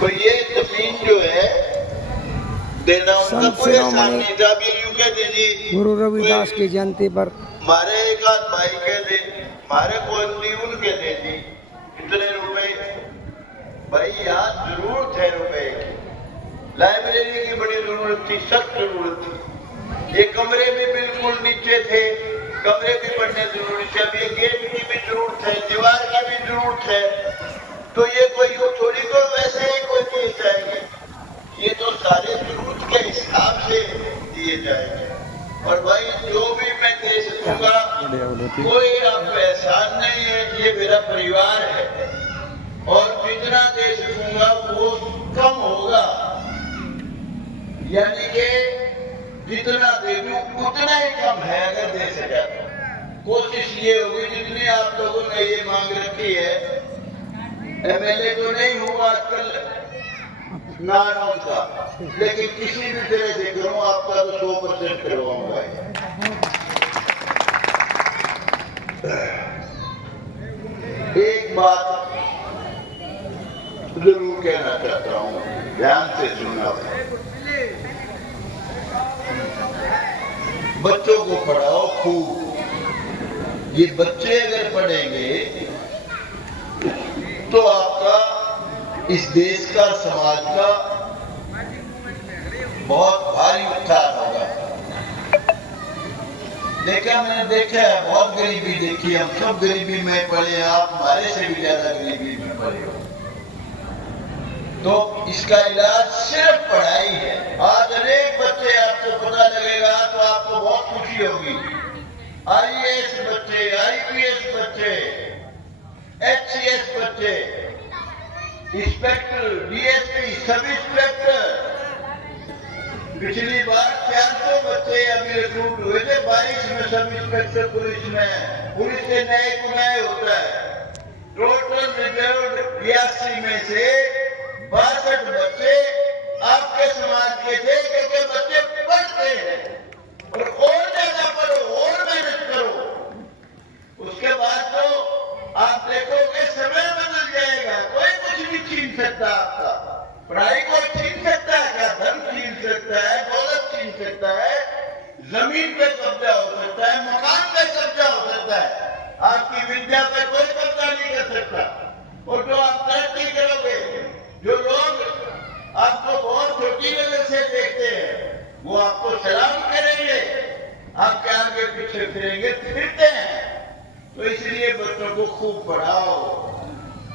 तो ये जमीन जो है देना उनका कोई एहसान नहीं था। अभी यूं कहते जी गुरु रविदास की जयंती पर मारे एक आध भाई के दे, मारे कोई नहीं उनके दे दी इतने रुपए। भाई यहाँ जरूरत है रुपए की, लाइब्रेरी की बड़ी जरूरत थी, सख्त जरूरत थी। ये कमरे भी बिल्कुल नीचे थे, कमरे भी बनने जरूरी थे। अब ये गेट की भी जरूरत है, दीवार की भी जरूरत है। तो ये कोई थोड़ी को वैसे ही कोई दिए जाएंगे, ये तो सारे जरूरत के हिसाब से दिए जाएंगे। और भाई जो भी मैं दे सकूंगा कोई आपको एहसान नहीं है, ये मेरा परिवार है और जितना दे सकूंगा वो कम होगा, यानी कि जितना दे दूं उतना ही कम है अगर दे सका तो। कोशिश ये होगी जितनी आप लोगों ने ये मांग रखी है। एमएलए तो नहीं हूँ आजकल नानों का, लेकिन किसी भी तरह से करूँ आपका तो 100% करवाऊंगा। एक बात जरूर कहना चाहता हूँ, ध्यान से सुनना। बच्चों को पढ़ाओ खूब। ये बच्चे अगर पढ़ेंगे तो आपका इस देश का, समाज का बहुत भारी उत्थान होगा। मैंने देखा है, बहुत गरीबी देखी है। हम सब गरीबी में पड़े, आप हमारे से भी ज्यादा गरीबी में पड़े हो। तो इसका इलाज सिर्फ पढ़ाई है। आज अनेक बच्चे आपको पता लगेगा तो आपको बहुत खुशी होगी। आईएएस बच्चे, आईपीएस बच्चे, एचसीएस बच्चे, इंस्पेक्टर, डीएसपी, सब इंस्पेक्टर। पिछली बार 400 बच्चे अभी रिक्रूट हुए थे, 22 में सब इंस्पेक्टर पुलिस में। पुलिस के नए को नए होता है। टोटल रिजर्व 82 में से 62 बच्चे आपके समाज के थे, क्योंकि बच्चे पढ़ते हैं। और ज्यादा पढ़ो और मेहनत करो, उसके बाद तो आप देखोगे समय बदल जाएगा। कोई कुछ नहीं छीन सकता आपका। पढ़ाई कोई छीन सकता है क्या? धन छीन सकता है, दौलत छीन सकता है, जमीन पे कब्जा हो सकता है, मकान पे कब्जा हो सकता है, आपकी विद्या पे कोई कब्जा नहीं कर सकता। और जो आप तरक्की करोगे, जो लोग आपको बहुत छोटी नजर से देखते हैं वो आपको सलाम करेंगे, आपके आगे पीछे फिरेंगे, फिरते हैं। तो इसलिए बच्चों को खूब पढ़ाओ,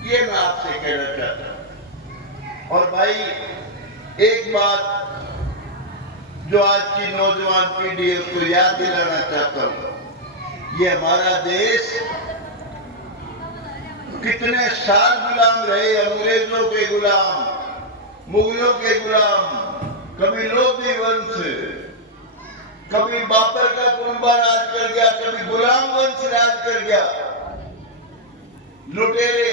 ये मैं आपसे कहना चाहता हूं। और भाई एक बात जो आज की नौजवान पीढ़ी है उसको याद दिलाना चाहता हूं, ये हमारा देश कितने साल गुलाम रहे, अंग्रेजों के गुलाम, मुगलों के गुलाम, कभी लोधी वंश, कभी बाबर का कुनबा राज कर गया, कभी गुलाम वंश राज कर गया। लुटेरे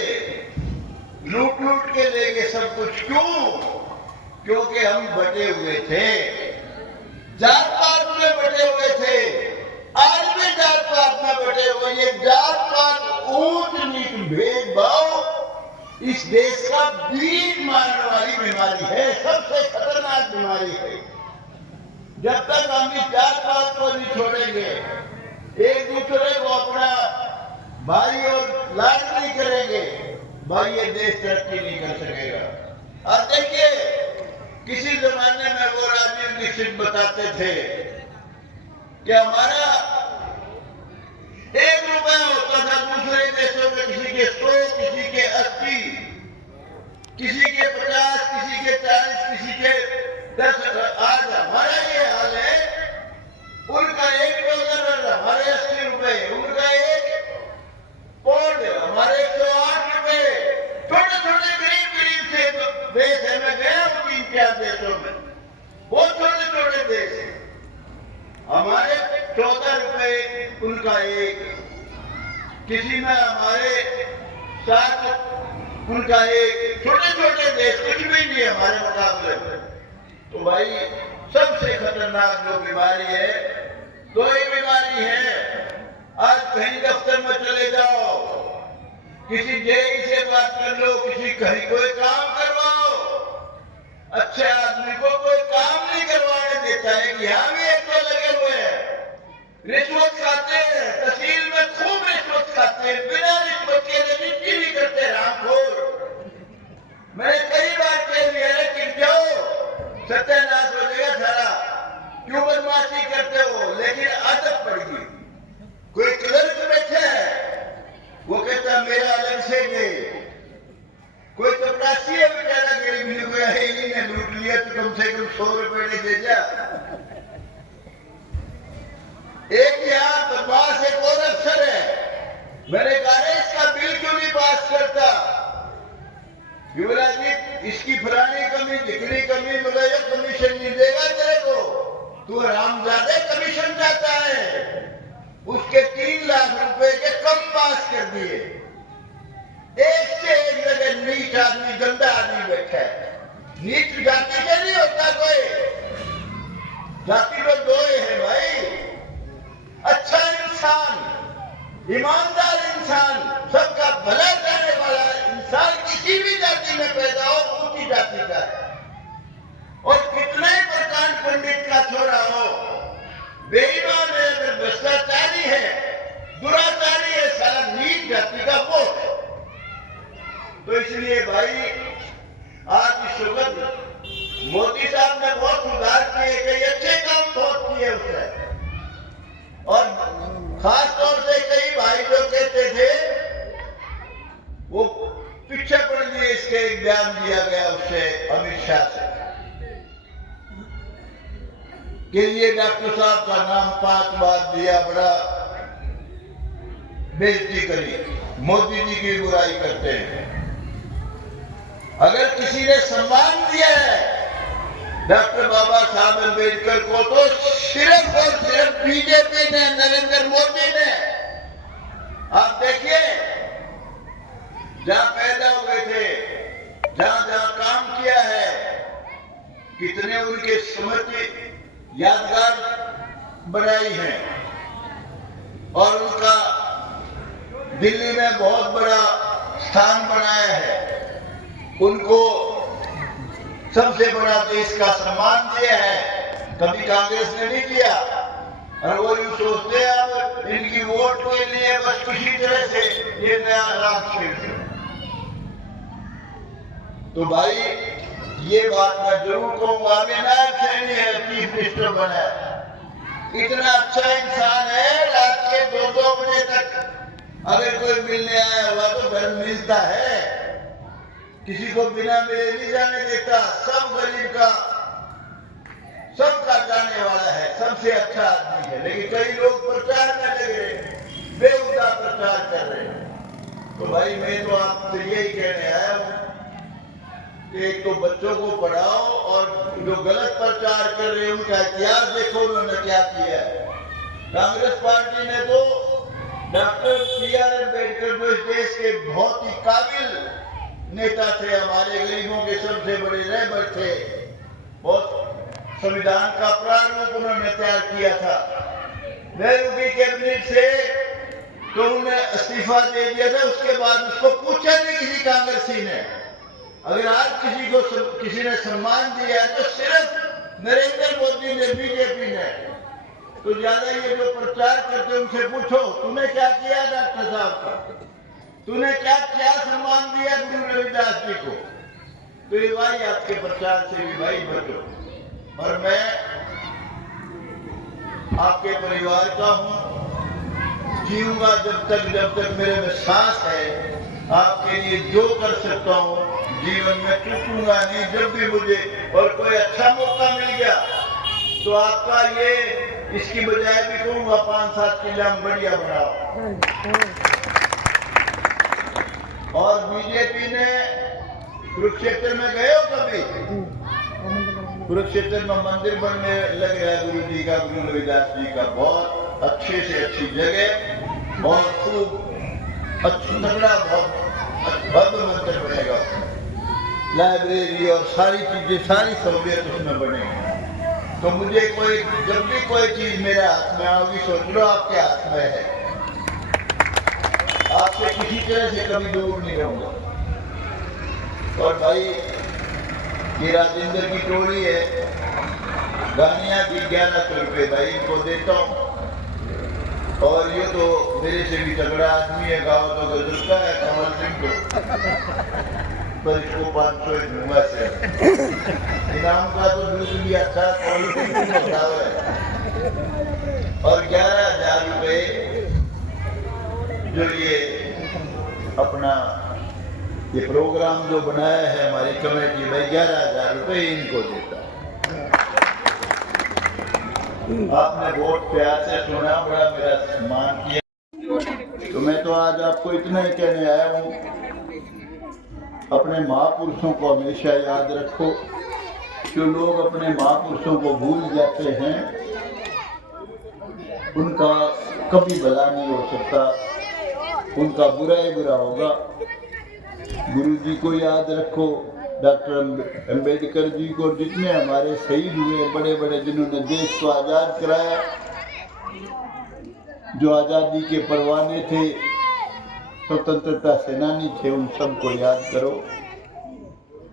लूट लूट के ले गए सब कुछ। क्यों? क्योंकि हम बटे हुए थे, जात पात में बटे हुए थे। आज भी जात पात में बटे हुए। ये जात पात, ऊंच नीच, भेदभाव इस देश का बीज मारने वाली बीमारी है, सबसे खतरनाक बीमारी है। जब तक हम इस जात पात को नहीं छोड़ेंगे, एक दूसरे को अपना भाई और लाड नहीं करेंगे, भाई ये देश तरक्की नहीं कर सकेगा। अब देखिए, किसी जमाने में वो राजीव दीक्षित बताते थे कि हमारा 1 रुपया होता था दूसरे देशों में, किसी के 100, किसी के 80, किसी के 50, किसी के 40, किसी के 10। आज हमारा ये हाल है, उनका $1 हमारे 80 रुपए, उनका 1 पौंड हमारे 108 रुपए। छोटे छोटे गरीब से देश है। मैं गया हूँ 3-4 देशों में, बहुत छोटे छोटे देश है। हमारे 14 रुपए, उनका 1। किसी में हमारे 7, उनका 1। छोटे छोटे देश, कुछ भी नहीं है हमारे मुकाबले में। तो भाई सबसे खतरनाक जो बीमारी है, 2 ही बीमारी है। आज कहीं दफ्तर में चले जाओ, किसी जेई से बात कर लो, किसी कहीं कोई काम करवाओ, देता है कि यहाँ भी एक तो लगे हुए हैं, रिश्वत खाते हैं, तहसील में खूब रिश्वत खाते हैं, बिना रिश्वत के रजिस्ट्री नहीं करते, रामखोर। मैंने कई बार कह दिया है कि जाओ, सत्यानाश हो जाएगा सारा, क्यों बदमाशी करते हो, लेकिन आदत पड़ गई। कोई क्लर्क बैठा है, वो कहता मेरा अलग से दे, कोई चपरासी है बेचारा गरीब मिल गया है, इन्हीं ने लूट लिया तो कम से कम 100 रुपए ने दे जा। एक यहाँ बदमाश एक और अफसर है, मैंने कहा इसका बिल क्यों नहीं पास करता, युवराज जी इसकी फलानी कमी जितनी कमी मगर ये कमीशन नहीं देगा तेरे को, तू हरामजादे कमीशन चाहता है। उसके 3 लाख रुपए के कम पास कर दिए। एक से एक जगह नीच आदमी, गंदा आदमी बैठा है। नीच जाति के नहीं होता कोई, जाति तो 2 है भाई, अच्छा इंसान, ईमानदार इंसान, सबका भला करने वाला इंसान किसी भी जाति में पैदा हो, ऊंची जाति का है। और कितने प्रकांड पंडित का छोरा हो, बेईमान है, अगर भ्रष्टाचारी है, दुराचारी है, सारा नीच जाति का वो है। तो इसलिए भाई आज इस वक्त मोदी साहब ने बहुत सुधार किए, कई अच्छे काम बहुत किए उसने, और खास तौर से कई भाई जो कहते थे वो पीछे पड़ गए। इसके एक बयान दिया गया उससे, अमित शाह से, कि ये डॉक्टर साहब का नाम 5 बार दिया, बड़ा बेइज्जती करी, मोदी जी की बुराई करते हैं। अगर किसी ने सम्मान दिया है डॉक्टर बाबा साहब अम्बेडकर को, तो सिर्फ और सिर्फ बीजेपी ने, नरेंद्र मोदी ने। आप देखिए जहां पैदा हुए थे, जहां जहां काम किया है, कितने उनके स्मृति यादगार बनाई है, और उनका दिल्ली में बहुत बड़ा स्थान बनाया है। उनको सबसे बड़ा देश का सम्मान दिया है, कभी कांग्रेस ने नहीं दिया। और वो यूं सोचते हैं अब इनकी वोट के लिए बस किसी तरह से ये नया राग छेड़। तो भाई ये बात मैं जरूर कहूंगा, विनायक सैनी है चीफ मिनिस्टर बना, इतना अच्छा इंसान है, रात के 2-2 बजे तक अगर कोई मिलने आया हुआ तो घर मिलता है, किसी को बिना मिले नहीं जाने देता, सब गरीब का, सबका जाने वाला है, सबसे अच्छा आदमी है। लेकिन कई लोग प्रचार में लग रहे हैं, बेहुदा प्रचार कर रहे हैं। तो भाई मैं तो आपसे यही कहने आया हूं कि एक तो बच्चों को पढ़ाओ, और जो गलत प्रचार कर रहे हैं उनका इतिहास देखो उन्होंने क्या किया है। कांग्रेस पार्टी ने तो डॉक्टर B.R. अम्बेडकर जो इस देश के बहुत ही काबिल नेता थे, हमारे गरीबों के सबसे बड़े रहबर थे, बहुत संविधान का प्रारूप उन्होंने तैयार किया था। नेहरू की कैबिनेट से तो उन्हें इस्तीफा दे दिया था, उसके बाद उसको पूछा नहीं किसी कांग्रेसी ने। अगर आज किसी ने सम्मान दिया है तो सिर्फ नरेंद्र मोदी ने, बीजेपी ने। तो ज्यादा ये जो प्रचार करते उनसे पूछो, तूने क्या किया डॉक्टर साहब का, तूने क्या क्या सम्मान दिया गुरु रविदास जी को। तो ये भाई आपके प्रचार से भी भाई बचो। और मैं आपके परिवार का हूं, जीऊंगा जब तक मेरे में सांस है। आपके लिए जो कर सकता हूं जीवन में चूकूंगा नहीं। जब भी मुझे और कोई अच्छा मौका मिल गया तो आपका ये, इसकी बजाय भी कहूंगा 5-7 किला बढ़िया बनाओ। और बीजेपी ने कुरुक्षेत्र में गए हो कभी? कुरुक्षेत्र में मंदिर बनने लग रहा है गुरु जी का, गुरु रविदास जी का। बहुत अच्छे से अच्छी जगह, बहुत खूब तगड़ा, बहुत भव्य मंदिर बनेगा। लाइब्रेरी और सारी चीजें, सारी सहूलियत उसमें बनेगी। तो मुझे कोई, जब भी कोई चीज मेरे हाथ में आओगी, सोच लो आपके हाथ में है। आपसे किसी तरह से कभी दूर नहीं रहूंगा। और भाई ये राजेंद्र की टोली है, गानिया की 1100 रुपये भाई इनको देता हूँ। और ये तो मेरे से भी तगड़ा आदमी है, गाँव तो गजल का है कमल सिंह को, पर इसको 500 दूंगा से इनाम का तो दूसरी भी अच्छा क्वालिटी है। और 11,000 रुपये जो ये अपना ये प्रोग्राम जो बनाया है हमारी कमेटी में, 11,000 रुपये इनको देता है। आपने बहुत प्यार से सुना, बड़ा मेरा सम्मान किया। तो मैं तो आज आपको इतना ही कहने आया हूँ, अपने महापुरुषों को हमेशा याद रखो। जो लोग अपने महापुरुषों को भूल जाते हैं उनका कभी भला नहीं हो सकता, उनका बुरा ही बुरा होगा। गुरु जी को याद रखो, डॉक्टर अम्बेडकर जी को, जितने हमारे शहीद हुए बड़े बड़े जिन्होंने देश को आज़ाद कराया, जो आज़ादी के परवाने थे, स्वतंत्रता सेनानी थे, उन सबको याद करो।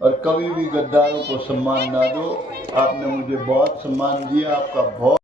और कभी भी गद्दारों को सम्मान ना दो। आपने मुझे बहुत सम्मान दिया, आपका बहुत